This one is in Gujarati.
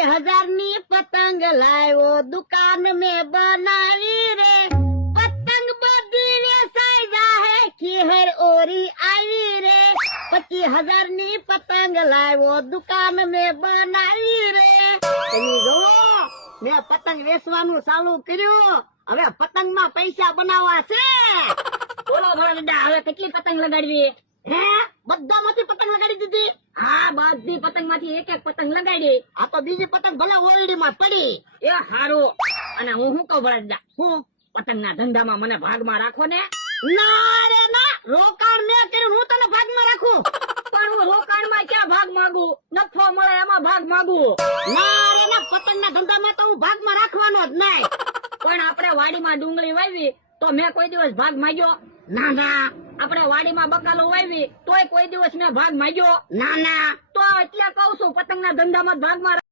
25,000 ની પતંગ લાવ્યો દુકાન મેં બનાવી રે પતંગ બધી વેચાઈ જાહે ખીહર ઓરી આવી રે 25,000 ની પતંગ લાવ્યો દુકાન મેં બનાવી રે તમે જોવો મેં પતંગ વેચવાનું ચાલુ કર્યું હવે પતંગ માં પૈસા બનાવવા છે બોલો ભલા હવે કેટલી પતંગ લગાડવી હે બધામાંથી પતંગ લગાડી દીધી હા બધી પતંગ માંથી એક એક પતંગ લગાડી આ તો બીજી પતંગ ભલે ઓરડી માં પડી એ હારું અને હું શું કહું ભલા હું પતંગ ના ધંધામાં મને ભાગમાં રાખો ને ના રે ના રોકાણ મેં કર્યું હું તને ભાગમાં રાખું પણ હું રોકાણ માં ક્યાં ભાગ માંગુ નફો મળે એમાં ભાગ માંગુ ના રે ના પતંગ ના ધંધામાં તો હું ભાગમાં રાખવાનો જ નહીં પણ આપણે વાડીમાં ડુંગળી વાવી તો મેં કોઈ દિવસ ભાગ માંગ્યો ના ના આપણે વાડીમાં બકાલો વાવી તોય કોઈ દિવસ મેં ભાગ માંગ્યો ના ના તો એટલે કઉ છું પતંગ ના ધંધામાં ભાગમાં